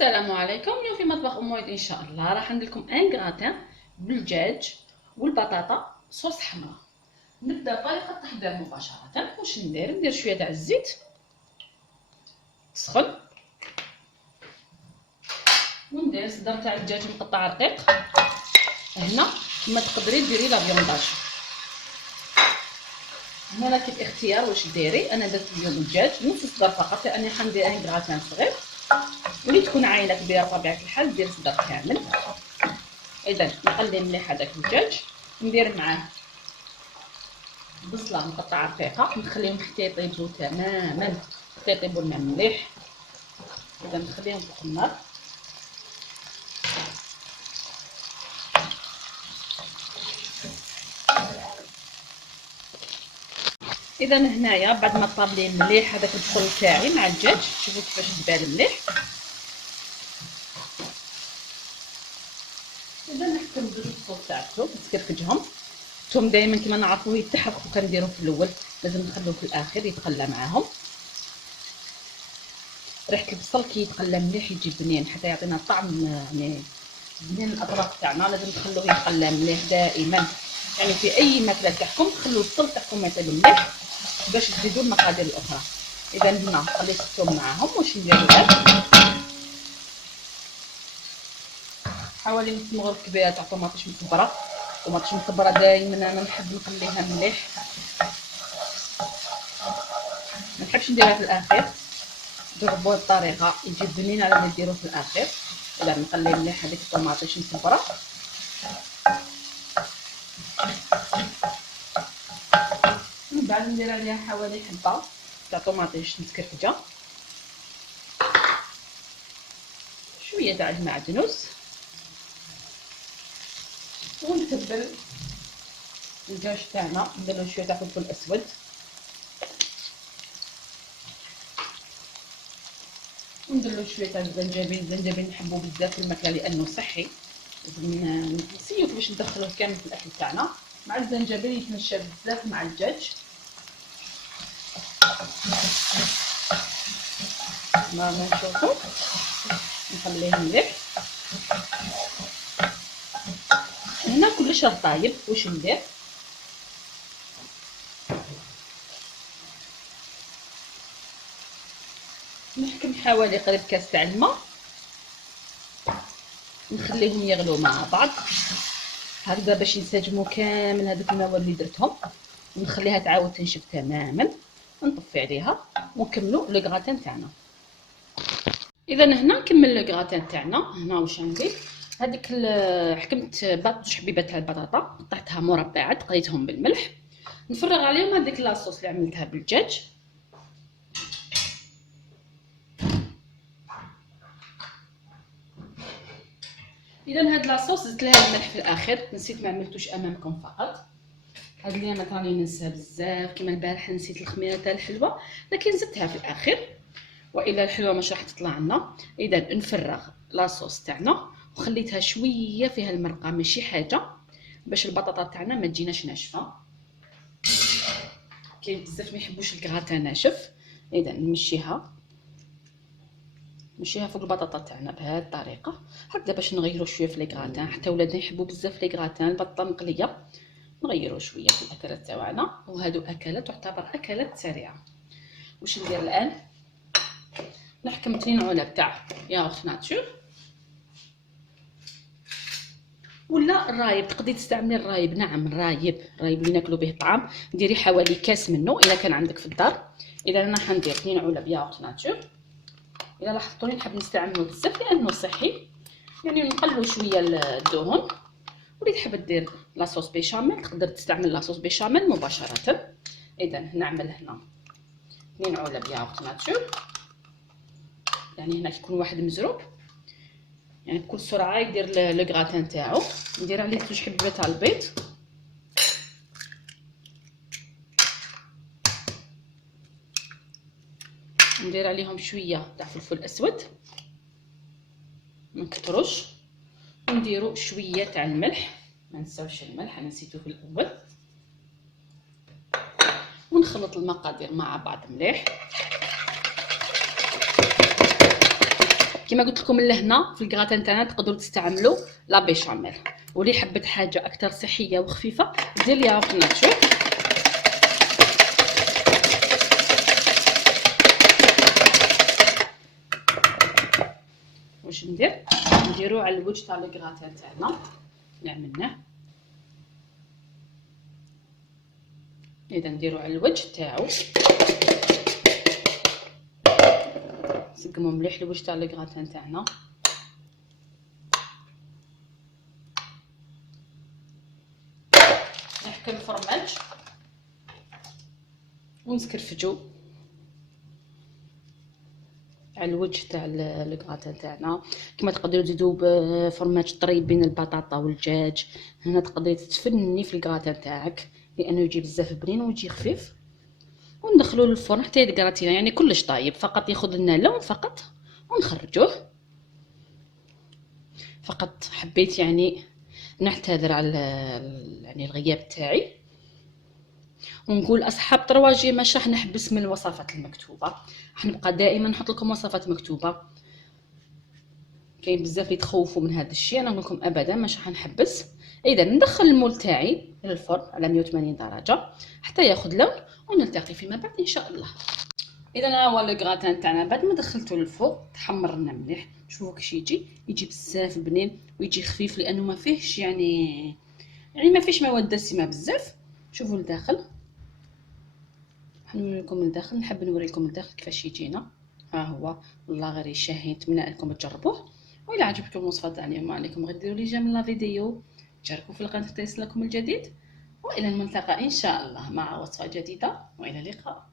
السلام عليكم. اليوم في مطبخ ام وائل ان شاء الله راح ندير لكم ان غراتان بالدجاج والبطاطا صوص حمراء. نبدا طريقه التحضير مباشره. واش ندير شويه تاع الزيت تسخن، وندير صدر تاع الدجاج مقطع رقيق. هنا كما تقدري ديري لا فيونداج، هنا لك الاختيار واش ديري. انا درت اليوم الدجاج نص صدر فقط لاني حندير ان غراتان صغير، واللي تكون عاينه كبيره بطبيعه الحال دير صدر كامل. اذا نقلي مليح هذاك الدجاج، ندير معاه بصله مقطعه رقيقه، نخليهم حتى يطيبوا تماما، حتى يطيبوا الماء مليح. اذا نخليهم فوق النار. اذا هنايا بعد ما طاب لي مليح هذاك البصل تاعي مع الدجاج، شوفوا كيفاش دبال مليح. اذا نحكم ندير الصوص تاع الثوم نتكرفجهم. الثوم دائما كما نعرفوا يتحرق وكنديروا في الاول، لازم نخلوه في الاخر يتقلى معاهم. ريحه البصل كي يتقلى مليح يجي بنين حتى يعطينا طعم يعني بنين. الاطراف تاعنا لازم نخلوه يتقلى مليح دائما، يعني في اي ماكله تاعكم خلوا البصل تاعكم يطيب مليح باش تزيدوا المقادير الاخرى. اذا هنا خليت الثوم معاهم. واش ندير الان؟ حوالي نص مغرب كبيره تاع طماطيش مكبره. طماطيش مكبره دائما انا نحب نقليها مليح، ما نحبش نديرها في الاخير. جربوا الطريقه يجي بنين على ما ديروه في الاخير. اذا نقلي مليح هذيك الطماطيش مكبره. من بعد ندير عليها حوالي حبه تاع طماطيش متكرفجه، شويه تاع المعدنوس، ونتبل الدجاج تاعنا. نديرو شويه تاع فلفل اسود، ونديرو شويه تاع الزنجبيل. الزنجبيل نحبو بزاف في الماكله لانه صحي، لازم نسيو باش ندخلوه كامل في الاكل تاعنا. مع الزنجبيل يتمشى بزاف مع الدجاج. ما نشوفو نخليه مليح. هنا كلش راه طايب. واش ندير؟ نحكم حوالي قريب كاس تاع الماء، نخليهم يغلوا مع بعض هكذا باش ينسجموا كامل هذوك المواد اللي درتهم، ونخليها تعاود تنشف تماما. نطفي عليها ونكملوا لو غراتان تاعنا. اذا هنا نكمل لو غراتان تاعنا. هنا واش ندير؟ هذيك حكمت جوج حبيبات تاع البطاطا قطعتها مربعات، قليتهم بالملح، نفرغ عليهم هذيك لاصوص اللي عملتها بالدجاج. اذا هاد لاصوص زدت لها الملح في الاخر، نسيت ما عملتوش امامكم فقط. هاد الايامات راني ننسى بزاف، كيما البارح نسيت الخميره تاع الحلوه لكن زدتها في الاخر، والا الحلوه مش راح تطلع لنا. اذا نفرغ لاصوص تاعنا وخليتها شويه فيها المرقه ماشي حاجه، باش البطاطا تاعنا ما تجيناش ناشفه. كاين بزاف ما يحبوش الكغاتان ناشف. اذا نمشيها فوق البطاطا تاعنا بهذه الطريقه هكذا باش نغيروا شويه في الكغاتان. حتى ولادنا يحبوا بزاف الكغاتان البطه مقليه، نغيروا شويه في الاكلات تاعنا، وهادو اكلات تعتبر اكلات سريعه. واش ندير الان؟ نحكم 2 علب تاع ياغورت ناتور، ولا الرايب تقدري تستعملي الرايب. نعم الرايب اللي ناكلوا به الطعام، ديري حوالي كاس منه اذا كان عندك في الدار. اذا انا حندير 2 علب ياغورت ناتور. اذا لاحظتوني نحب نستعملو بزاف لانه صحي، يعني نقللوا شويه الدهون. واللي تحب دير لاصوص بيشاميل تقدر تستعمل لاصوص بيشاميل مباشره. اذا نعمل هنا 2 علب ياغورت ناتور، يعني هنا يكون واحد مزروب، يعني بكل سرعه يدير لو غراتان تاعو. ندير عليه 2 حبيبات تاع البيض، ندير عليهم شويه تاع فلفل اسود، ما نكتروش، ونديروا شويه تاع الملح، ما نساوش الملح انا نسيته في الاول. ونخلط المقادير مع بعض مليح. كما قلت لكم لهنا في الكراتان تاعنا تقدروا تستعملوا لا بيشاميل، واللي حبت حاجه اكثر صحيه وخفيفه دير الياغورت ناتشور. واش نديرو على الوجه تاع الكراتان تاعنا اللي عملناه. اذا نديرو على الوجه تاعو، نسقمو مليح الوجه تاع الكراتان تاعنا. نحكي الفرماج ونسكرفجو على الوجه تاع الكراتان تاعنا. كما تقدروا تزيدوا فرماج طري بين البطاطا والدجاج. هنا تقدري تفني في الكراتان تاعك لانه يجي بزاف بنين ويجي خفيف. وندخلوه للفرن حتى يتكراتينا، يعني كلش طايب، فقط ياخذ لنا لون فقط ونخرجوه. فقط حبيت يعني نعتذر على يعني الغياب تاعي، ونقول اصحاب طرواجي مش راح نحبس من الوصفات المكتوبه، راح نبقى دائما نحط لكم وصفات مكتوبه. كاين بزاف اللي تخوفوا من هذا الشيء، انا نقول لكم ابدا مش راح نحبس. اذا ندخل المول تاعي للفرن على 180 درجه حتى ياخذ لون، ونلتقي فيما بعد ان شاء الله. اذا ها هو الكراتان تاعنا بعد ما دخلته للفوق تحمر لنا مليح. شوفوا كيش يجي بزاف بنين ويجي خفيف لانه ما فيهش يعني ما فيش مواد دسمه بزاف. شوفوا الداخل، نوري لكم الداخل، نحب نوري لكم الداخل كيفاش يجينا. ها هو والله غير شاهي، نتمنى انكم تجربوه. وإلا عجبكم الوصفه تاع اليوم عليكم غير ديروا لي جيم لا فيديو، تشاركوا في القناه حتى يصلكم الجديد. والى الملتقى ان شاء الله مع وصفه جديده، والى اللقاء.